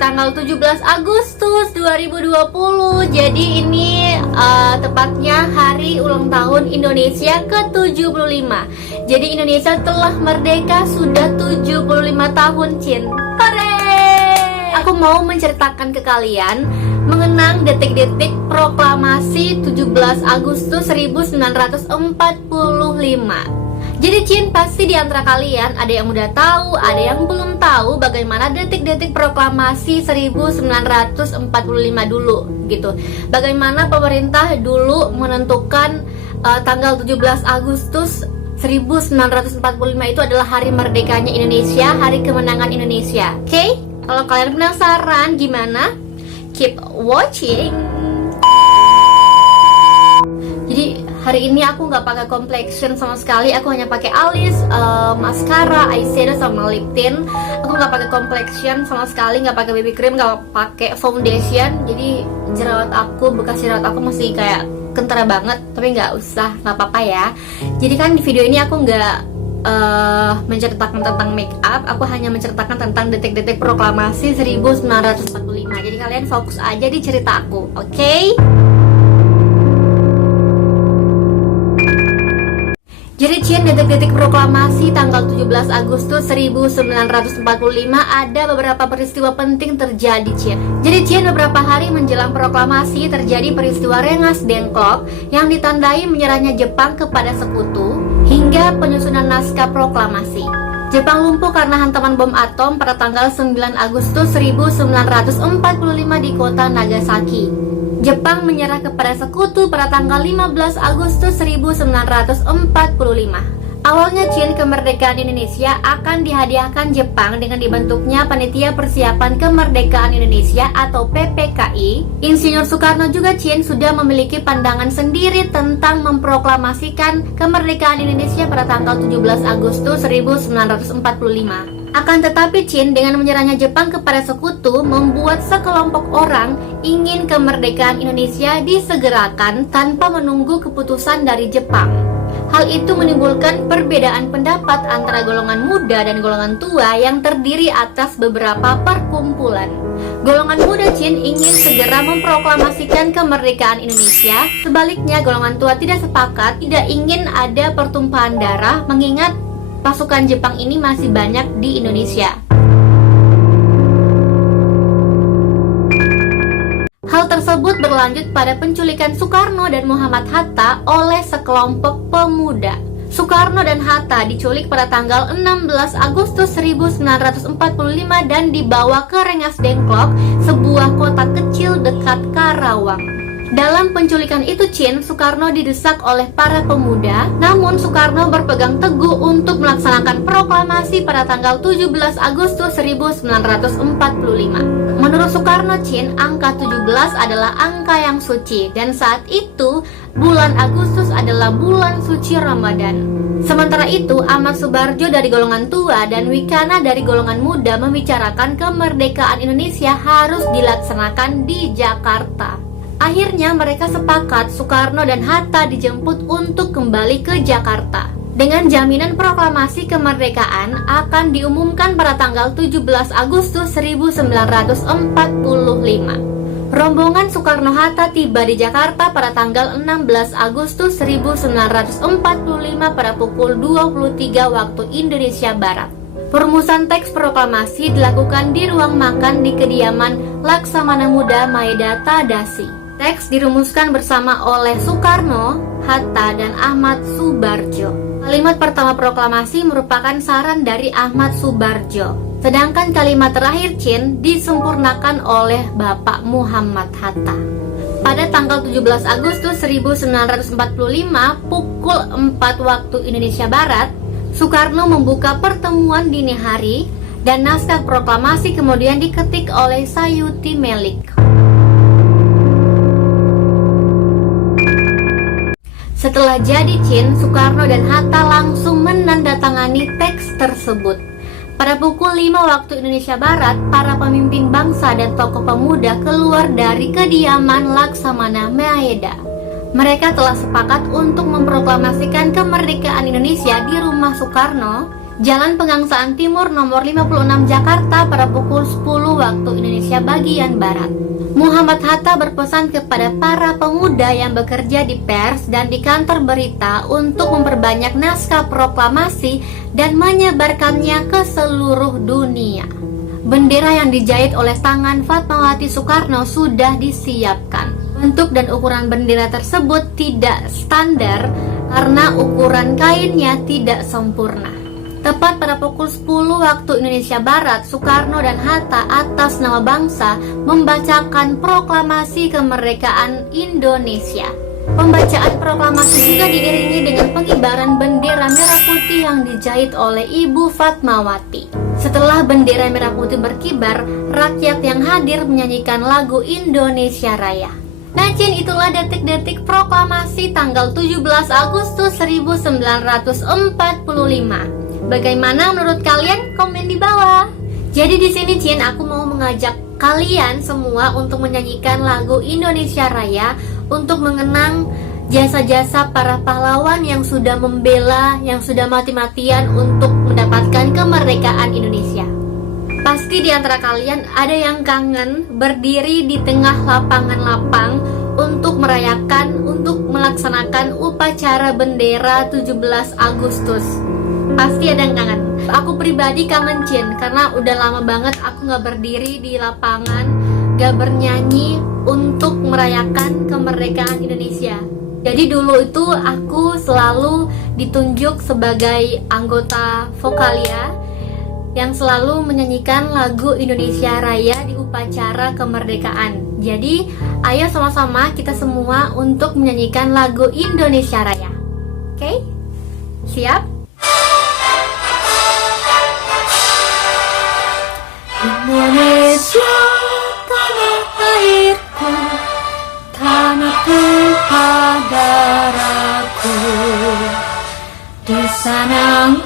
tanggal 17 Agustus 2020. Jadi ini tepatnya hari ulang tahun Indonesia ke-75. Jadi Indonesia telah merdeka sudah 75 tahun, Cin. Hore! Aku mau menceritakan ke kalian mengenang detik-detik proklamasi 17 Agustus 1945. Jadi Cin, pasti di antara kalian ada yang udah tahu, ada yang belum tahu bagaimana detik-detik proklamasi 1945 dulu gitu. Bagaimana pemerintah dulu menentukan tanggal 17 Agustus 1945 itu adalah hari merdekanya Indonesia, hari kemenangan Indonesia. Oke? Kalau kalian penasaran gimana? Keep watching. Jadi hari ini aku nggak pakai complexion sama sekali, aku hanya pakai alis, mascara, eyeshadow sama lip tint. Aku nggak pakai complexion sama sekali, nggak pakai BB cream, nggak pakai foundation. Jadi bekas jerawat aku masih kayak kentara banget, tapi nggak usah, nggak apa-apa ya. Jadi kan di video ini aku nggak menceritakan tentang make up, aku hanya menceritakan tentang detik-detik proklamasi 1945. Jadi kalian fokus aja di cerita aku, oke? Jadi Cin, detik-detik proklamasi tanggal 17 Agustus 1945 ada beberapa peristiwa penting terjadi, Cin. Jadi Cin, beberapa hari menjelang proklamasi terjadi peristiwa Rengas Dengklok yang ditandai menyerahnya Jepang kepada sekutu hingga penyusunan naskah proklamasi. Jepang lumpuh karena hantaman bom atom pada tanggal 9 Agustus 1945 di kota Nagasaki. Jepang menyerah kepada sekutu pada tanggal 15 Agustus 1945. Awalnya Cin, kemerdekaan Indonesia akan dihadiahkan Jepang dengan dibentuknya Panitia Persiapan Kemerdekaan Indonesia atau PPKI. Insinyur Soekarno juga Cin sudah memiliki pandangan sendiri tentang memproklamasikan kemerdekaan Indonesia pada tanggal 17 Agustus 1945. Akan tetapi Cin, dengan menyerahnya Jepang kepada sekutu membuat sekelompok orang ingin kemerdekaan Indonesia disegerakan tanpa menunggu keputusan dari Jepang. Hal itu menimbulkan perbedaan pendapat antara golongan muda dan golongan tua yang terdiri atas beberapa perkumpulan. Golongan muda Cin ingin segera memproklamasikan kemerdekaan Indonesia. Sebaliknya, golongan tua tidak sepakat, tidak ingin ada pertumpahan darah mengingat pasukan Jepang ini masih banyak di Indonesia. Hal tersebut berlanjut pada penculikan Soekarno dan Muhammad Hatta oleh sekelompok pemuda. Soekarno dan Hatta diculik pada tanggal 16 Agustus 1945 dan dibawa ke Rengas Dengklok, sebuah kota kecil dekat Karawang. Dalam penculikan itu Cin, Soekarno didesak oleh para pemuda, namun Soekarno berpegang teguh untuk melaksanakan proklamasi pada tanggal 17 Agustus 1945. Menurut Soekarno Cin, angka 17 adalah angka yang suci dan saat itu bulan Agustus adalah bulan suci Ramadan. Sementara itu, Ahmad Subarjo dari golongan tua dan Wikana dari golongan muda membicarakan kemerdekaan Indonesia harus dilaksanakan di Jakarta. Akhirnya mereka sepakat Soekarno dan Hatta dijemput untuk kembali ke Jakarta. Dengan jaminan proklamasi kemerdekaan akan diumumkan pada tanggal 17 Agustus 1945. Rombongan Soekarno-Hatta tiba di Jakarta pada tanggal 16 Agustus 1945 pada pukul 23 waktu Indonesia Barat. Perumusan teks proklamasi dilakukan di ruang makan di kediaman Laksamana Muda Maeda Tadashi. Teks dirumuskan bersama oleh Soekarno, Hatta, dan Ahmad Subarjo. Kalimat pertama proklamasi merupakan saran dari Ahmad Subarjo. Sedangkan kalimat terakhir Cin disempurnakan oleh Bapak Muhammad Hatta. Pada tanggal 17 Agustus 1945 pukul 4 waktu Indonesia Barat, Soekarno membuka pertemuan dini hari dan naskah proklamasi kemudian diketik oleh Sayuti Melik. Setelah jadi Cin, Soekarno dan Hatta langsung menandatangani teks tersebut. Pada pukul 5 waktu Indonesia Barat, para pemimpin bangsa dan tokoh pemuda keluar dari kediaman Laksamana Maeda. Mereka telah sepakat untuk memproklamasikan kemerdekaan Indonesia di rumah Soekarno Jalan Pegangsaan Timur nomor 56 Jakarta pada pukul 10 waktu Indonesia bagian Barat. Muhammad Hatta berpesan kepada para pemuda yang bekerja di pers dan di kantor berita untuk memperbanyak naskah proklamasi dan menyebarkannya ke seluruh dunia. Bendera yang dijahit oleh tangan Fatmawati Soekarno sudah disiapkan. Bentuk dan ukuran bendera tersebut tidak standar karena ukuran kainnya tidak sempurna. Tepat pada pukul 10 waktu Indonesia Barat, Soekarno dan Hatta atas nama bangsa membacakan proklamasi kemerdekaan Indonesia. Pembacaan proklamasi juga diiringi dengan pengibaran bendera merah putih yang dijahit oleh Ibu Fatmawati. Setelah bendera merah putih berkibar, rakyat yang hadir menyanyikan lagu Indonesia Raya. Nah, Cin, itulah detik-detik proklamasi tanggal 17 Agustus 1945. Bagaimana menurut kalian? Komen di bawah. Jadi di sini, Cin, aku mau mengajak kalian semua untuk menyanyikan lagu Indonesia Raya untuk mengenang jasa-jasa para pahlawan yang sudah membela, yang sudah mati-matian untuk mendapatkan kemerdekaan Indonesia. Pasti di antara kalian ada yang kangen berdiri di tengah lapangan lapang untuk merayakan, untuk melaksanakan upacara bendera 17 Agustus. Pasti ada yang kangen. Aku pribadi kangen, Cin, karena udah lama banget aku gak berdiri di lapangan, gak bernyanyi untuk merayakan kemerdekaan Indonesia. Jadi dulu itu aku selalu ditunjuk sebagai anggota vokalia yang selalu menyanyikan lagu Indonesia Raya di upacara kemerdekaan. Jadi, ayo sama-sama kita semua untuk menyanyikan lagu Indonesia Raya. Oke? Siap? Indonesia, tanah airku, tanah tumpah darahku. Di sana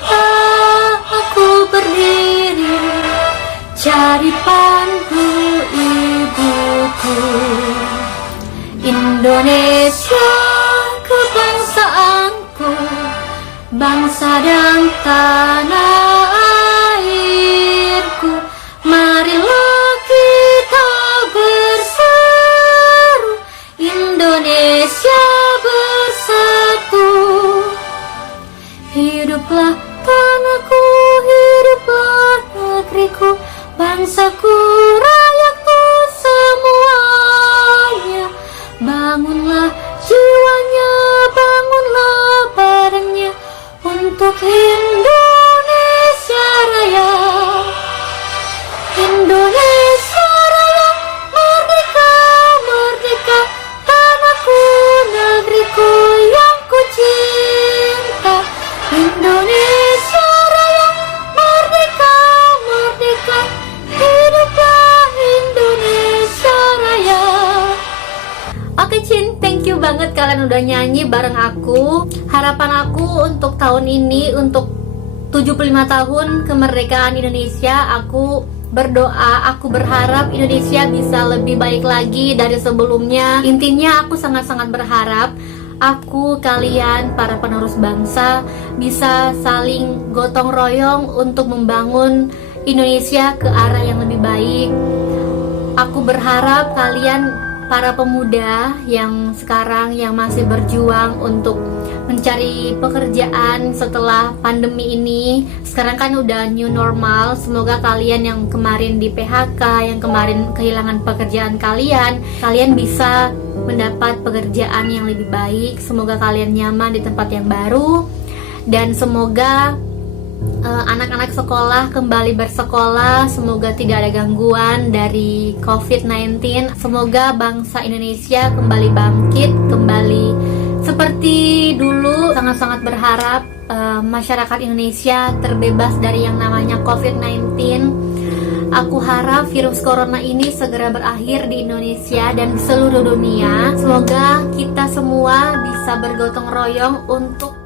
aku berdiri, jadi pandu ibuku. Indonesia kebangsaanku, bangsa dan tanah airku. Marilah kita berseru, Indonesia bersatu. Hiduplah tanahku, hiduplah negeriku, bangsaku, rakyatku semuanya. Bangunlah jiwanya, bangunlah badannya untuk Indonesia Raya. Indonesia Raya, merdeka, merdeka, tanahku, negeriku yang ku cinta. Indonesia Raya, merdeka, merdeka, hiduplah Indonesia Raya. Oke, Cin, thank you banget kalian udah nyanyi bareng aku. Harapan aku untuk tahun ini, untuk 75 tahun kemerdekaan Indonesia, aku berdoa, aku berharap Indonesia bisa lebih baik lagi dari sebelumnya. Intinya aku sangat-sangat berharap aku, kalian, para penerus bangsa bisa saling gotong royong untuk membangun Indonesia ke arah yang lebih baik. Aku berharap kalian, para pemuda yang sekarang yang masih berjuang untuk mencari pekerjaan setelah pandemi ini. Sekarang kan udah new normal. Semoga kalian yang kemarin di PHK, yang kemarin kehilangan pekerjaan kalian bisa mendapat pekerjaan yang lebih baik. Semoga kalian nyaman di tempat yang baru. Dan semoga anak-anak sekolah kembali bersekolah. Semoga tidak ada gangguan dari COVID-19. Semoga bangsa Indonesia kembali bangkit, kembali seperti dulu. Sangat-sangat berharap masyarakat Indonesia terbebas dari yang namanya COVID-19. Aku harap virus corona ini segera berakhir di Indonesia dan seluruh dunia. Semoga kita semua bisa bergotong royong untuk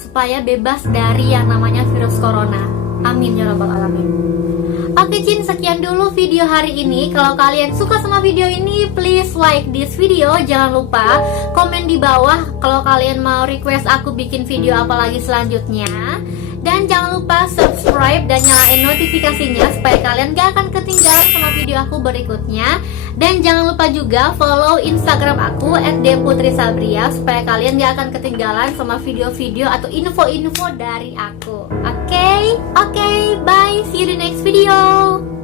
supaya bebas dari yang namanya virus corona. Amin ya rabbal alamin. Oke, Cin, sekian dulu video hari ini. Kalau kalian suka sama video ini, please like this video. Jangan lupa komen di bawah kalau kalian mau request aku bikin video apa lagi selanjutnya. Dan jangan lupa subscribe dan nyalain notifikasinya supaya kalian gak akan ketinggalan sama video aku berikutnya. Dan jangan lupa juga follow Instagram aku @deputrisabria supaya kalian gak akan ketinggalan sama video-video atau info-info dari aku. Oke, bye, see you di next video.